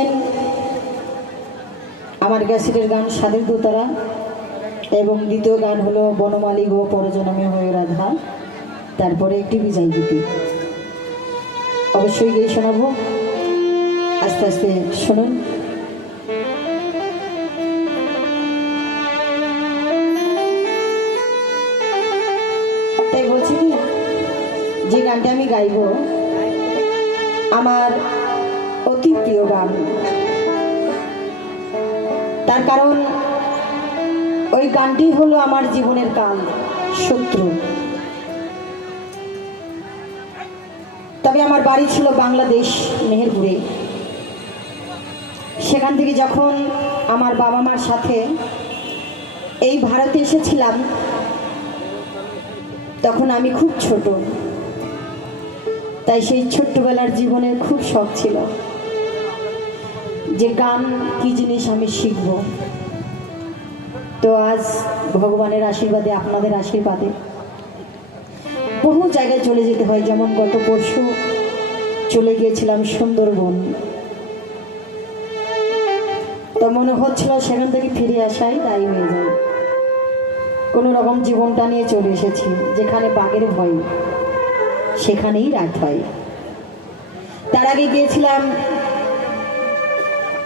শুনলেন আমার ক্যাসেটের গান সাধের দোতারা, এবং দ্বিতীয় গান হলো বনমালী গো পরজনমে হয়ে রাধা, তারপরে একটি বিজয় গীতি অবশ্যই গিয়ে শোনাবো। আস্তে আস্তে শুনুন। তাই বলছি কি, যে গানটা আমি গাইব আমার অতি প্রিয় গান, তার কারণ ওই গানটি হলো আমার জীবনের কাল শত্রু। তবে আমার বাড়ি ছিল বাংলাদেশ মেহেরপুরে। সেখান থেকে যখন আমার বাবা মার সাথে এই ভারতে এসেছিলাম তখন আমি খুব ছোট, তাই সেই ছোট্টবেলার জীবনের খুব শখ ছিল যে গান কি জিনিস আমি শিখব। তো আজ ভগবানের আশীর্বাদে, আপনাদের আশীর্বাদে বহু জায়গায় চলে যেতে হয়। যেমন গত পরশু চলে গিয়েছিলাম সুন্দরবন, তো মনে হচ্ছিল সেখান থেকে ফিরে আসাই দায়ী হয়ে যায়। কোনো রকম জীবনটা নিয়ে চলে এসেছি, যেখানে বাঘের ভয় সেখানেই রাত হয়। তার আগে গিয়েছিলাম